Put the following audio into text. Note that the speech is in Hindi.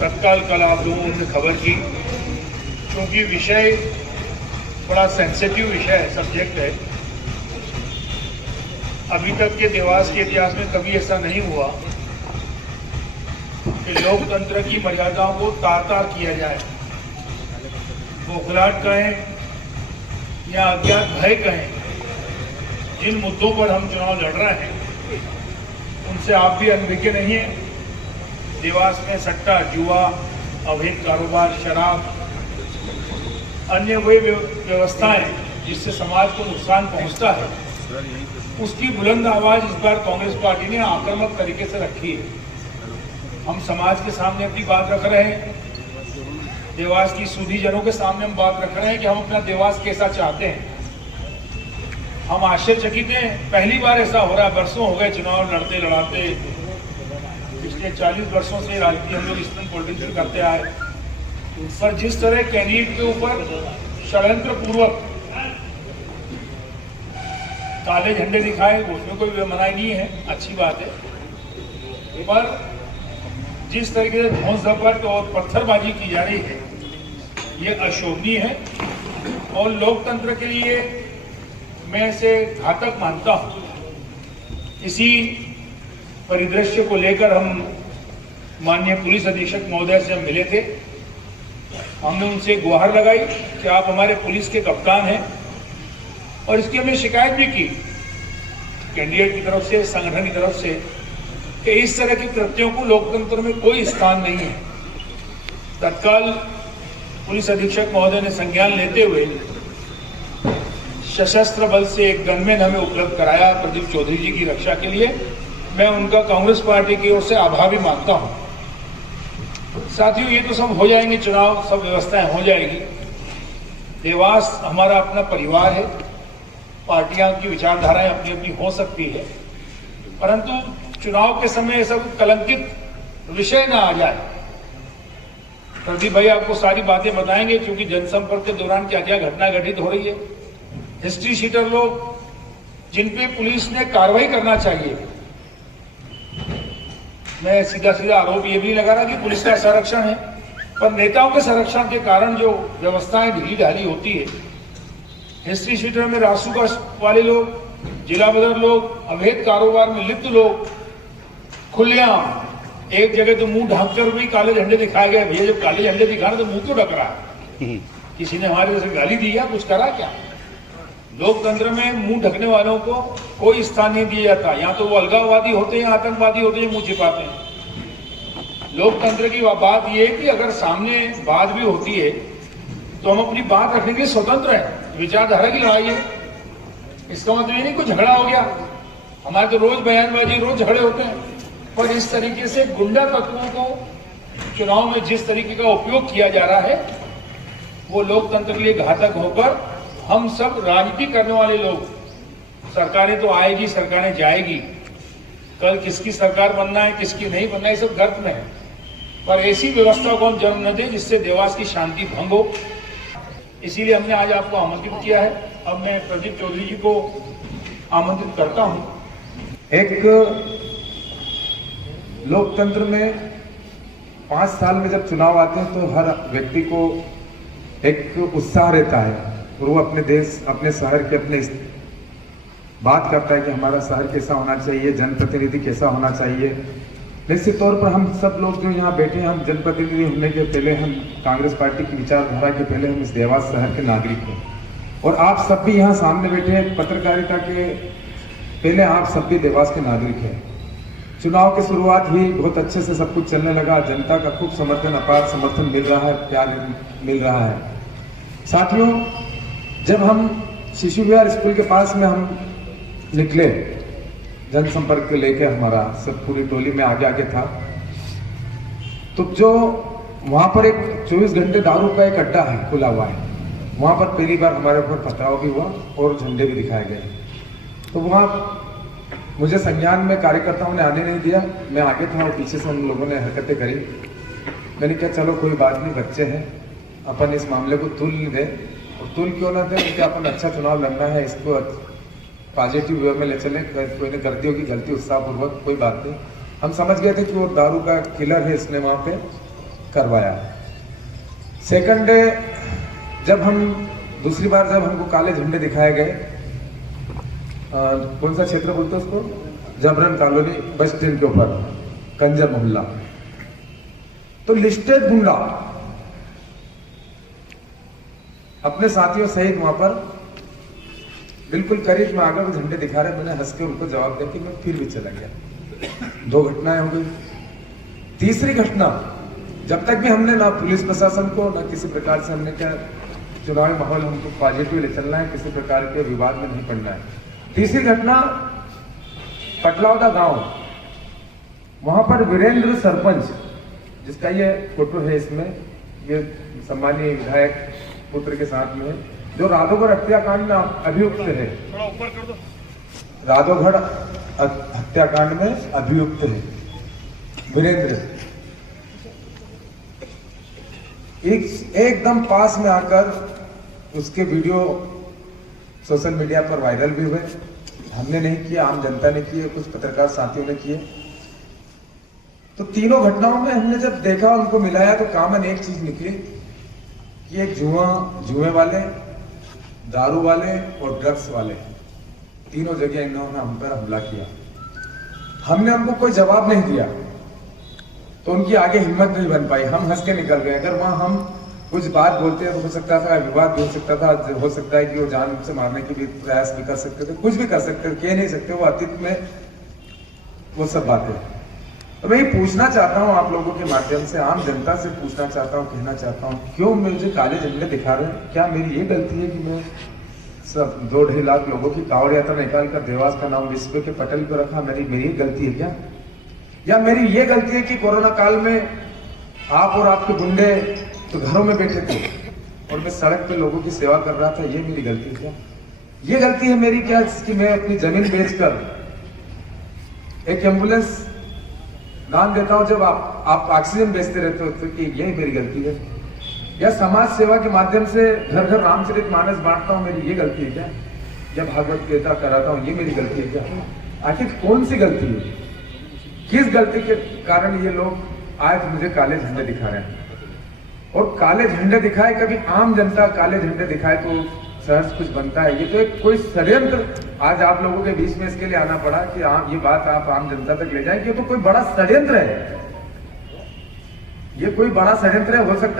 तत्काल कल आप लोगों से खबर की, क्योंकि विषय बड़ा सेंसिटिव विषय है, सब्जेक्ट है। अभी तक के देवास के इतिहास में कभी ऐसा नहीं हुआ कि लोकतंत्र की मर्यादाओं को तार-तार किया जाए। बौखलाहट कहें या अज्ञात भय कहें, जिन मुद्दों पर हम चुनाव लड़ रहे हैं उनसे आप भी अनभिज्ञ नहीं है। देवास में सट्टा, जुआ, अवैध कारोबार, शराब, अन्य वही व्यवस्थाएं जिससे समाज को नुकसान पहुंचता है, उसकी बुलंद आवाज इस बार कांग्रेस पार्टी ने आक्रामक तरीके से रखी है। हम समाज के सामने अपनी बात रख रहे हैं, देवास की सूधी जनों के सामने हम बात रख रहे हैं कि हम अपना देवास कैसा चाहते हैं। हम आश्चर्यचकित हैं, पहली बार ऐसा हो रहा है। वर्षों हो गए चुनाव लड़ते लड़ाते, पिछले 40 वर्षों से राजनीति हम लोग ईस्टर्न पॉलिटिक्स करते आए, पर जिस तरह कैंडिडेट के ऊपर षड्यंत्र पूर्वक काले झंडे दिखाए, उसमें कोई मनाही नहीं है, अच्छी बात है, पर जिस तरीके से धौंस झपट और पत्थरबाजी की जा रही है, ये अशोभनीय है और लोकतंत्र के लिए मैं इसे घातक मानता हूं। इसी परिदृश्य को लेकर हम माननीय पुलिस अधीक्षक महोदय से हम मिले थे। हमने उनसे गुहार लगाई कि आप हमारे पुलिस के कप्तान हैं, और इसकी हमने शिकायत भी की कैंडिडेट की तरफ से, संगठन की तरफ से, कि इस तरह के कृत्यों को लोकतंत्र में कोई स्थान नहीं है। तत्काल पुलिस अधीक्षक महोदय ने संज्ञान लेते हुए सशस्त्र बल से एक गनमैन हमें उपलब्ध कराया प्रदीप चौधरी जी की रक्षा के लिए। मैं उनका कांग्रेस पार्टी की ओर से आभार भी मानता हूं। साथियों, ये तो सब हो जाएंगे, चुनाव सब व्यवस्थाएं हो जाएगी। देवास हमारा अपना परिवार है, पार्टियां की विचारधाराएं अपनी अपनी हो सकती है, परंतु चुनाव के समय ऐसा कलंकित विषय ना आ जाए। प्रदीप भाई आपको सारी बातें बताएंगे, क्योंकि जनसंपर्क के दौरान क्या क्या घटना घटित हो रही है। हिस्ट्री शीटर लोग जिन पे पुलिस ने कार्रवाई करना चाहिए, मैं सीधा सीधा आरोप ये भी लगा रहा कि पुलिस का संरक्षण है, पर नेताओं के संरक्षण के कारण जो व्यवस्थाएं ढीली ढाली होती है, हिस्ट्री शीटर में रासुका वाले लोग, जिला बदर लोग, अवैध कारोबार में लिप्त लोग खुलेआम एक जगह तो मुंह ढककर भी काले झंडे दिखाए गए। भैया जब काले झंडे दिखा रहे तो मुंह क्यों ढक रहा है? किसी ने हमारे जैसे गाली दी या कुछ करा क्या? लोकतंत्र में मुंह ढकने वालों को कोई स्थान नहीं दिया जाता। या तो वो अलगाववादी होते हैं, आतंकवादी होते हैं, मुंह छिपाते हैं। लोकतंत्र की बात यह है कि अगर सामने बात भी होती है तो हम अपनी बात रखने के लिए स्वतंत्र हैं। विचारधारा की लड़ाई है, इसका मतलब ये नहीं कोई झगड़ा हो गया। हमारे तो रोज बयानबाजी, रोज झगड़े होते हैं, पर इस तरीके से गुंडा तत्वों को चुनाव में जिस तरीके का उपयोग किया जा रहा है, वो लोकतंत्र के लिए घातक होकर हम सब राजनीति करने वाले लोग, सरकारें तो आएगी, सरकारें जाएगी, कल किसकी सरकार बनना है, किसकी नहीं बनना है, सब गर्त में है, पर ऐसी व्यवस्था को हम जन्म न दें जिससे देवास की शांति भंग हो। इसीलिए हमने आज आपको आमंत्रित किया है। अब मैं प्रदीप चौधरी जी को आमंत्रित करता हूं। एक लोकतंत्र में 5 साल में जब चुनाव आते हैं तो हर व्यक्ति को एक उत्साह रहता है, और वो अपने देश, अपने शहर के, अपने बात करता है कि हमारा शहर कैसा होना चाहिए, जनप्रतिनिधि कैसा होना चाहिए। निश्चित तौर पर हम सब लोग जो यहाँ बैठे हैं, हम जनप्रतिनिधि होने के पहले, हम कांग्रेस पार्टी की विचारधारा के पहले हम इस देवास शहर के नागरिक हैं, और आप सब भी यहाँ सामने बैठे हैं, पत्रकारिता के पहले आप सब भी देवास के नागरिक हैं। चुनाव की शुरुआत ही बहुत अच्छे से सब कुछ चलने लगा, जनता का खूब समर्थन, अपार समर्थन मिल रहा है, प्यार मिल रहा है। साथियों, जब हम शिशु विहार स्कूल के पास में हम निकले, जनसंपर्क के लेके हमारा सब पूरी टोली में आगे था, तो जो वहां पर एक 24 घंटे दारू का एक अड्डा है, खुला हुआ है, वहां पर पहली बार हमारे ऊपर पथराव भी हुआ और झंडे भी दिखाए गए। तो वहां मुझे संज्ञान में कार्यकर्ताओं ने आने नहीं दिया, मैं आगे था और पीछे से उन लोगों ने हरकतें करी। मैंने कहा चलो कोई बात नहीं, बच्चे हैं, अपन इस मामले को तुल नहीं दे, और तुल क्यों ना दे, क्योंकि अपन अच्छा चुनाव लड़ना है, इसको पॉजिटिव वे में ले चले। कोई ने गलती होगी, गलती उत्साहपूर्वक, कोई बात नहीं। हम समझ गए थे कि वो दारू का किलर है, इसने वहाँ पे करवाया। सेकंड डे जब हम दूसरी बार जब हमको काले झंडे दिखाए गए, कौन सा क्षेत्र बोलते हैं उसको, जबरन कॉलोनी बस स्टैंड के ऊपर कंजर मोहल्ला, तो लिस्टेड गुंडा अपने साथियों सहित वहां पर बिल्कुल करीब में आकर वो झंडे दिखा रहे। मैंने हंस के उनको जवाब दिया कि मैं फिर भी चला गया। 2 घटनाएं हो गई। तीसरी घटना, जब तक भी हमने ना पुलिस प्रशासन को ना किसी प्रकार से हमने क्या चुनावी माहौल हमको पॉजिटिव ले चलना है, किसी प्रकार के विवाद में नहीं पड़ना है। तीसरी घटना पटलावदा गांव, वहां पर वीरेंद्र सरपंच, जिसका ये फोटो है इसमें, ये सम्मानीय विधायक पुत्र के साथ में, जो राधोगढ़ हत्याकांड में अभियुक्त है, राधोगढ़ हत्याकांड में अभियुक्त है वीरेंद्र, एकदम पास में आकर उसके वीडियो सोशल मीडिया पर वायरल भी हुए। हमने नहीं किया, आम जनता ने किए, कुछ पत्रकार साथियों ने किए। तो तीनों घटनाओं में हमने जब देखा, उनको मिलाया, तो कॉमन एक चीज निकली कि एक जुए वाले, दारू वाले और ड्रग्स वाले, तीनों जगह इन्होंने हम पर हमला किया। हमने उनको कोई जवाब नहीं दिया तो उनकी आगे हिम्मत नहीं बन पाई, हम हंस के निकल गए। अगर वहां हम कुछ बात बोलते हैं तो हो सकता था विवाद भी हो सकता था, हो सकता है कि वो जान से मारने की भी प्रयास भी कर सकते थे, कुछ भी कर सकते थे, कह नहीं सकते, वो अतीत में वो सब बातें। तो मैं ये पूछना चाहता हूँ आप लोगों के माध्यम से, आम जनता से पूछना चाहता हूँ, कहना चाहता हूँ, क्यों मुझे काले झंडे दिखा रहे हैं? क्या मेरी ये गलती है कि मैं सब 2-2.5 लाख लोगों की कांवड़ यात्रा निकाल कर देवास का नाम विश्व के पटल पर रखा? मेरी गलती है क्या? या मेरी ये गलती है कि कोरोना काल में आप और आपके गुंडे तो घरों में बैठे थे और मैं सड़क पे लोगों की सेवा कर रहा था, ये मेरी गलती है क्या? ये गलती है मेरी क्या कि मैं अपनी जमीन बेचकर एक एम्बुलेंस दान देता हूं, जब आप ऑक्सीजन बेचते रहते हो, तो कि यही मेरी गलती है? या समाज सेवा के माध्यम से घर घर रामचरितमानस बांटता हूं, मेरी ये गलती है क्या? या भागवत गीता कराता हूं, ये मेरी गलती है क्या? आखिर कौन सी गलती है? किस गलती के कारण ये लोग आज मुझे काले झंडे दिखा रहे हैं? और काले झंडे दिखाए, कभी आम जनता काले झंडे दिखाए तो सहज कुछ बनता है? ये तो एक कोई षड्यंत्र आज आप लोगों के बीच में इसके लिए आना पड़ा कि ये बात आप आम जनता तक ले जाएं। ये तो कोई बड़ा षड्यंत्र है, ये कोई बड़ा षड्यंत्र है। हो सकता है